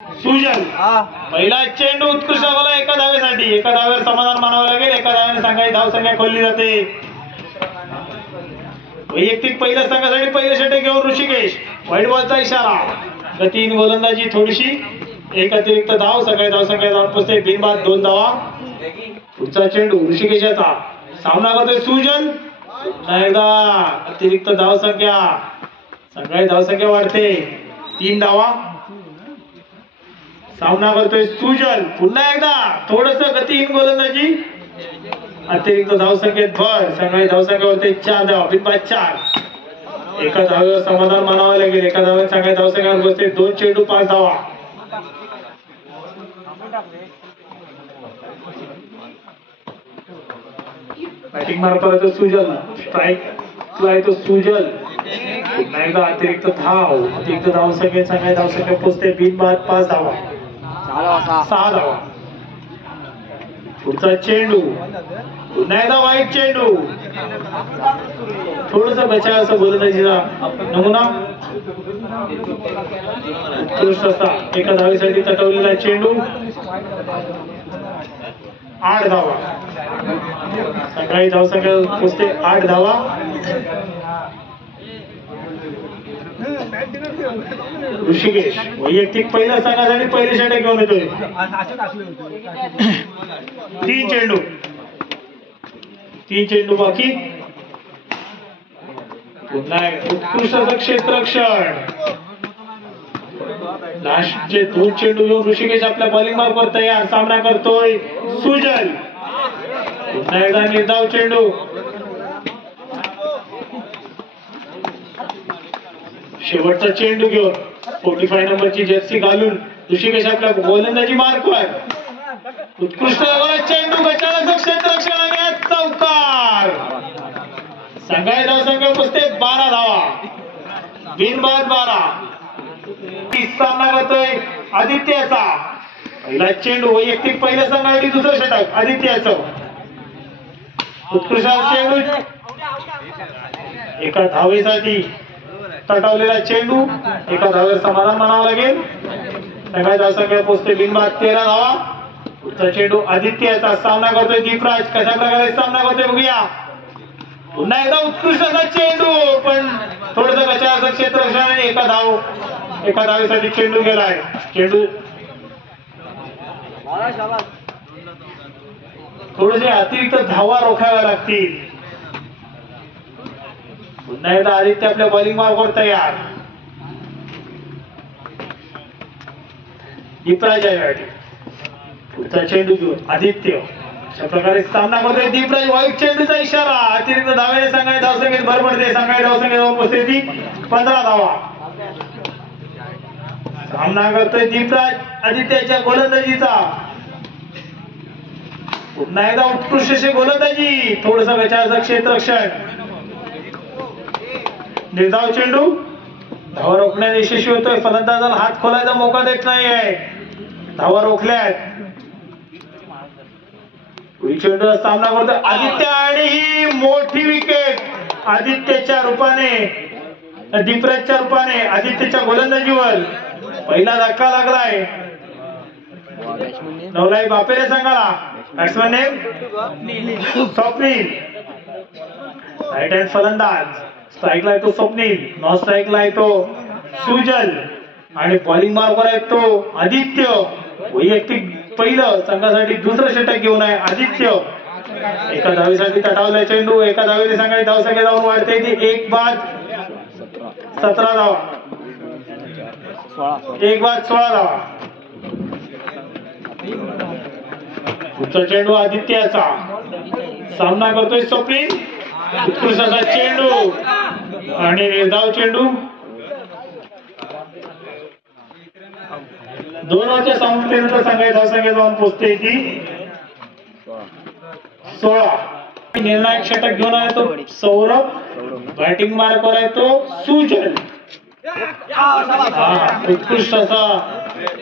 सुजल पहिला चेंडू उत्कृष्ट बोला एका धावेसाठी, एका धावेवर समाधान मानावं लागेल, एका धावेने संघाची धावसंख्या खोलली जाते। वैयक्तिक पहिल्या संघासाठी पहिलं षटक घेऊन ऋषिकेश, व्हाईट बॉलचा इशारा, गतीहीन गोलंदाजी थोडीशी, एक अतिरिक्त धाव, संघाची धावसंख्या जाऊन पोहोचते बिनबाद 2 धावा। पुढचा चेंडू ऋषिकेशाचा, सामना करतोय सुजल, पुन्हा एकदा अतिरिक्त धावसंख्या, संघाची धावसंख्या वाढते 3 धावा। सामना करतोय सुजल, पुन्हा एकदा थोडस गतीहीन गोलंदाजी, अतिरिक्त धावसंख्येत भर, संघाची धावसंख्या होते 4 धावा, बिनबाद 4। एका धावेवर समाधान मानावं लागेल, एका धावेत संघाची धावसंख्यावर बसते 2 चेंडू 5 धावा। बॅटिंग मारतो तो सुजल, स्ट्राईक आहे तो सुजल, पुन्हा एकदा अतिरिक्त धाव, अतिरिक्त धावसंख्येत संघाची धावसंख्या पोचते बिनबाद 5 धावा, 6 धावा। पुढचा चेंडू, पुन्हा एकदा वाईट चेंडू, थोडस बचाव असं गोलंदाजीचा नमुना, उत्कृष्ट असा एका धावेसाठी तटवलेला चेंडू, 8 धावा, सकाळी धावसंख्या पोचते 8 धावा। ऋषिकेश वैयक्तिक पहिल्या संघासाठी पहिले षटक घेऊन येतोय, 3 चेंडू बाकी, पुन्हा उत्कृष्ट क्षेत्ररक्षण, लास्टचे 2 चेंडू घेऊन ऋषिकेश आपल्या बॉलिंग मार्फत तयार, सामना करतोय सुजल, पुन्हा एकदा निर्धाव चेंडू, शेवटचा चेंडू घेऊन 45 नंबरची जर्सी घालून ऋषिकेश आपल्या गोलंदाजी मार्कवर, उत्कृष्ट चेंडू, बचावाचं क्षेत्ररक्षण आणि चौकार, संघाची धावसंख्या पोचते 12 धावा, बिनबाद 12। सामना करतोय आदित्याचा, पहिला चेंडू वैयक्तिक पहिल्या संघासाठी दुसरं षटक आदित्याचं, उत्कृष्ट चेंडू, एका धावेसाठी तटवलेला चेंडू, एका धावेवर समाधान मानावं लागेल, संघाची धावसंख्या पोचते बिनबाद 13 धावा। पुढचा चेंडू आदित्याचा, सामना करतोय दीपराज, कशा प्रकारे सामना करतोय बघूया, पुन्हा एकदा उत्कृष्ट असा चेंडू, पण थोडस बचावाचं क्षेत्ररक्षण, एका धावेसाठी चेंडू गेलाय, चेंडू थोडेसे अतिरिक्त धावा रोखाव्या लागतील। पुन्हा एकदा आदित्य आपल्या बॉलिंग मार्फत तयार, दीपराज आहे, पुढचा चेंडू घेऊन आदित्य, अशा प्रकारे सामना करतोय दीपराज, वाईट चेंडूचा इशारा, अतिरिक्त धावेने संघाची धावसंख्येत भर पडते, संघाची धावसंख्या पोचते ती 15 धावा। सामना करतोय दीपराज आदित्याच्या गोलंदाजीचा, पुन्हा एकदा उत्कृष्ट अशी गोलंदाजी, थोडस बचावाचं क्षेत्ररक्षण, निर्धाव चेंडू, धावा रोखण्यात यशस्वी होतोय, फलंदाजाला हात खोलायचा मौका देत नाहीये, धावा रोखल्यात। चेंडू सामना करतोय आदित्य, आणि ही मोठी विकेट आदित्यच्या रूपाने, दीपराजच्या रूपाने आदित्यच्या गोलंदाजीवर पहिला धक्का लागलाय नवलाई बापेरे संघाला। Batsman name Swapnil, right hand फलंदाज, स्ट्राईकला आहे तो स्वप्नील, नॉन स्ट्राईकला आहे तो सुजल, आणि बॉलिंग मार्कवर आहे तो आदित्य, वैयक्तिक पहिलं संघासाठी दुसरं षटक घेऊन आहे आदित्य, एका धावेसाठी तटावला चेंडू, एका धावेने संघाची धावसंख्या जाऊन वाढते ती 1 बाद 17 धावा, 1 बाद 16 धावा। पुढचा चेंडू आदित्याचा, सामना करतोय स्वप्नील, उत्कृष्ट असा चेंडू आणि निर्धाव चेंडू, 2 ओव्हरच्या समाप्तीनंतर संघाची धावसंख्या जाऊन पोचते ती 16। निर्णायक षटक घेऊन आहे तो सौरभ, बॅटिंग मार्कवर आहे तो सुजल, उत्कृष्ट असा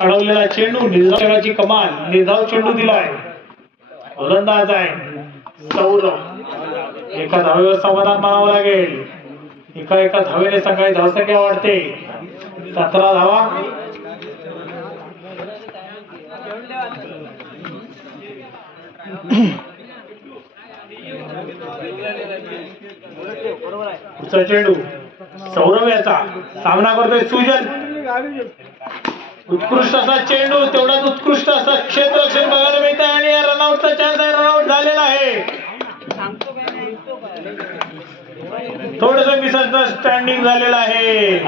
अडवलेला चेंडू, निर्धावाची कमाल, निर्धाव चेंडू दिलाय, गोलंदाज आहे सौरभ, एका धावेवर समाधान मानावं लागेल, एका धावेने संघाची धावसंख्या वाढते 17 धावा। पुढचा चेंडू सौरभ याचा सामना करतोय सुजल. उत्कृष्ट असा चेंडू, तेवढाच उत्कृष्ट असा क्षेत्ररक्षण बघायला मिळत आहे आणि रनआउटचा चान्स आहे. रनआउट झालेला आहे. थोडस मिसअंडरस्टँडिंग झालेला आहे.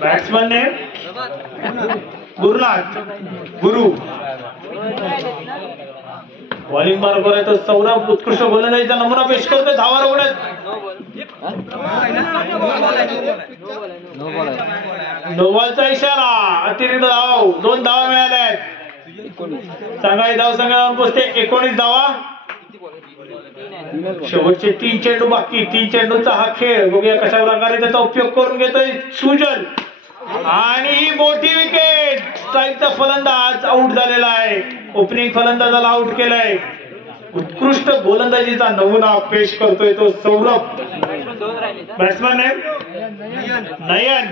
बॅट्समनने गुरुनाथ गुरु बॉलिंग मार्कर आहे तो सौरभ. उत्कृष्ट गोलंदाजीचा नमुना पेश करतोय. धावा रोवण्यात नोबॉलचा इशारा. अतिरिक्त धाव, 2 धावा मिळाल्या आहेत. सांगाई धाव संघावर पोहोचते 19 धावा. शेवटचे 3 चेंडू बाकी. 3 चेंडूचा हा खेळ बघूया कशा प्रकारे त्याचा उपयोग करून घेतोय सुजल. आणि ही मोठी विकेट. स्ट्राईकचा फलंदाज आउट झालेला आहे. ओपनिंग फलंदाजाला आउट केलंय. उत्कृष्ट गोलंदाजीचा नमुना पेश करतोय तो सौरभ. बॅट्समन नयन.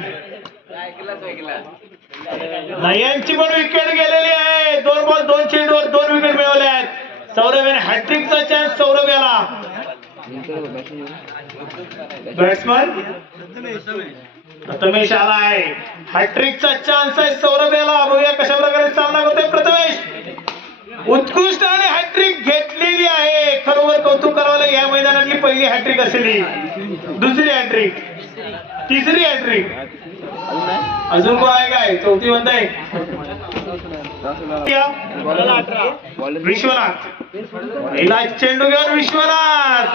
नयनची पण विकेट गेलेली आहे. 2 बॉल 2 चेंडूवर 2 विकेट मिळवल्या आहेत. सौरभ याने हॅट्रिकचा चान्स सौरभ याला. बॅट्समन प्रथमेश आला आहे. हॅट्रिकचा चान्स आहे सौरभ याला. बघूया कशा प्रकारे सामना करतोय प्रथमेश. उत्कृष्ट आणि हॅट्रिक घेतलेली आहे. खरोखर कौतुक करावं लागेल. या मैदानातली पहिली हॅट्रिक असेल, दुसरी हॅट्रिक, तिसरी हॅट्रिक. अजून कोण आहे काय? चौथी म्हणताय विश्वनाथ. पहिला चेंडू घेऊन विश्वनाथ.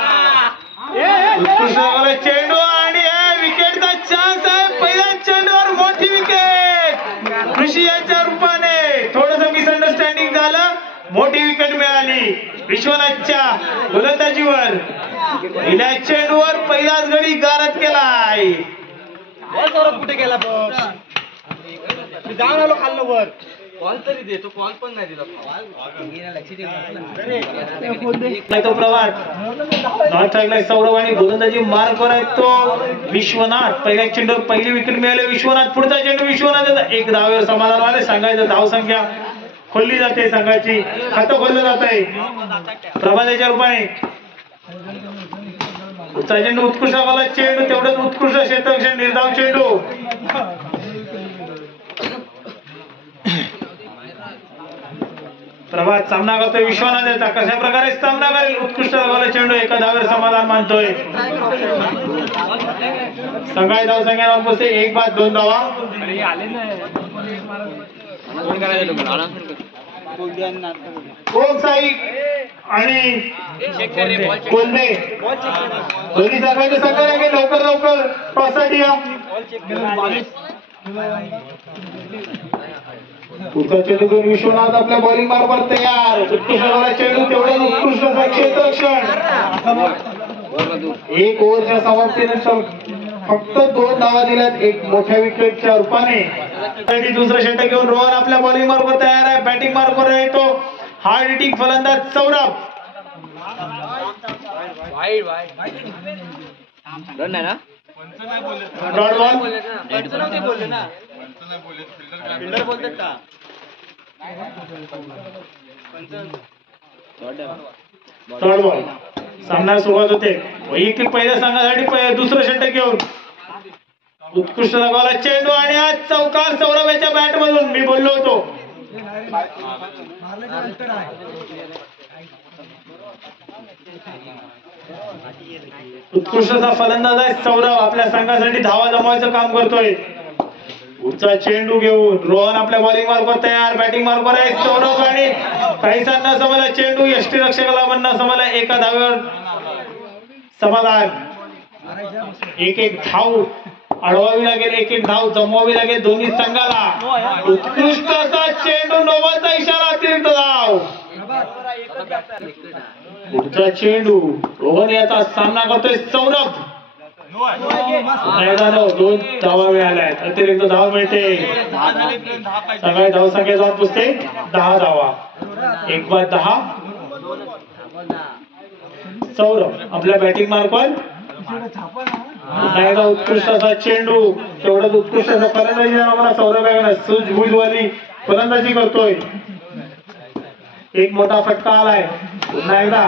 उत्कृष्ट चेंडू आणि विकेटचा चान्स आहे. पहिल्या चेंडूवर मोठी विकेट ऋषी यांच्या रूपाने. थोडस मिसअंडरस्टँडिंग झालं. मोठी विकेट मिळाली विश्वनाथच्या गोलंदाजीवर. पहिल्या चेंडूवर पहिलाच गडी गारद केलाय. कुठे गेला जाऊन आलो खाल्लं वर. कॉल तरी देतो. कॉल पण नाही दिला. तो प्रवास नॉर्थ साईडला सौरभ आणि गोलंदाजी मार्कवर आहे तो विश्वनाथ. पहिल्या चेंडूवर पहिली विकेट मिळाली विश्वनाथ. पुढचा चेंडू विश्वनाथ. 1 धावेवर समाधान वाले. संघाची धाव संख्या खोलली जाते. संघाची खातं खोललं जात आहे प्रभादेच्या रूपाने. पुढचा चेंडू उत्कृष्ट वाला चेंडू, तेवढंच उत्कृष्ट क्षेत्ररक्षण. निर्धाव चेंडू. प्रभात सामना करतोय विश्वनाथ याचा. कशा प्रकारे सामना करेल. उत्कृष्ट वाला चेंडू. 1 धावेवर समाधान मानतोय. संघाची धाव संख्या पोहोचते 1 बाद 2 धावा. ओम साई आणि कोल्हे दोन्ही संघाचे संघ लवकर लवकर टॉससाठी या. पुढचा चेंडू घेऊन विश्वनाथ आपल्या बॉलिंग मार्फत तयार. उत्कृष्ट चेंडू, तेवढं उत्कृष्ट क्षेत्ररक्षण. 1 ओव्हरच्या समाप्तीनंतर फक्त 2 धावा दिल्यात 1 मोठ्या विकेटच्या रूपाने. दुसरं षटक घेऊन रोहन आपल्या बॉलिंग मार्फत तयार आहे. बॅटिंग मार्फत आहे तो हार्ड हिटिंग फलंदाज Saurabh. Dot ball. Third ball. सामना सुरुवात होते. वैयक्तिक पहिल्या संघासाठी दुसरं षटक घेऊन उत्कृष्ट लगावला चेंडू आणि आज चौकार सौरभ याच्या बॅट मधून. मी बोललो होतो उत्कृष्ट फलंदाज आहे सौरभ. आपल्या संघासाठी धावा जमवायचं काम करतोय. पुढचा चेंडू घेऊन रोहन आपल्या बॉलिंग मार्फत तयार. बॅटिंग मार्फत आहे सौरभ आणि काहीसा न समजला चेंडू. यष्टीरक्षकाला पण न समजला. 1 धावेवर समाधान. 1 धाव अडवावी लागेल. 1 धाव जमवावी लागेल दोन्ही संघाला. उत्कृष्ट असा चेंडू. नोबलचा इशारा. अतिरिक्त धाव. पुढचा चेंडू रोहन याचा सामना करतोय सौरभ. 2 धावा मिळाल्या आहेत. अतिरिक्त धाव मिळते. सगळ्या धाव संख्या जाऊन पुसते 10 धावा. 1 बाद 10. सौरभ आपल्या बॅटिंग मार्फत उत्कृष्ट असा चेंडू. तेवढाच उत्कृष्ट असा फलंदाजी आम्हाला सौरभ सूझबूझवाली फलंदाजी करतोय. एक मोठा फटका आलाय. पुन्हा एकदा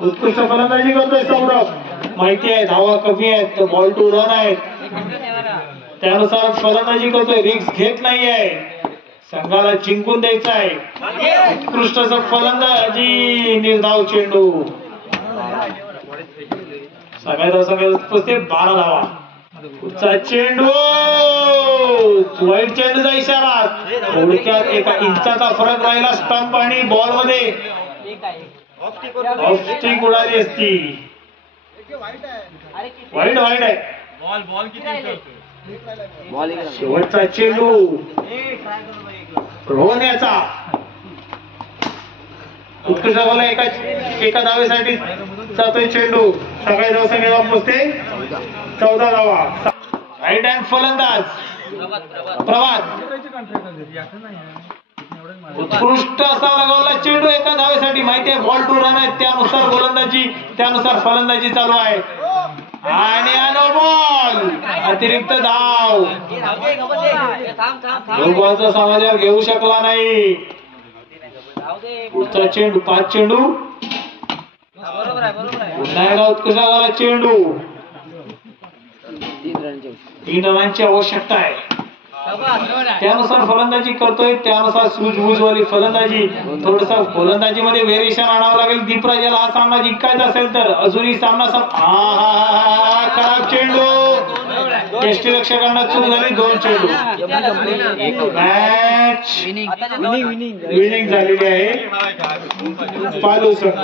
उत्कृष्ट फलंदाजी करतोय सौरभ. माहिती आहे धावा कमी आहेत, बॉल टू रन आहेत, त्यानुसार फलंदाजी करतोय, रिस्क घेत नाहीये, संघाला जिंकून द्यायचा आहे. उत्कृष्ट फलंदाजी, निर्धाव चेंडू. सगळ्यात उपस्थित 12 धावा. पुढचा चेंडू, वाईट चेंडूचा इशारा. थोडक्यात एका इंचाचा फरक राहिला स्टंप आणि बॉल मध्ये. ऑफ स्टिक उडाली असती. वाईट आहे. शेवटचा चेंडू रोहण्याचा. उत्कृष्ट बॉल एका धावेसाठी जातोय चेंडू. सगळे धाव संख्या पुसते 14 धावा. राईट हँड फलंदाज प्रभात. उत्कृष्ट असा लगावला चेंडू एका धावेसाठी. माहिती आहे बॉल टू रन आहे, त्यानुसार फलंदाजी चालू आहे. आणि आलो बॉल, अतिरिक्त धाव. बॉलचा समाचार घेऊ शकला नाही. पुढचा चेंडू, 5 चेंडू. पुन्हा एकदा उत्कृष्ट झाला चेंडू. 3 रनांची आवश्यकता आहे. त्यानुसार फलंदाजी करतोय, त्यानुसार सूझबूझवाली फलंदाजी. थोडस फलंदाजी मध्ये व्हेरिएशन आणावं लागेल. दीपराजाला हा सामना जिंकायचा असेल तर. अजूनही सामना खराब चेंडू. यष्टीरक्षकांना चूक झाली. 2 चेंडू. मॅच विनिंग झालेली आहे पालू संघ.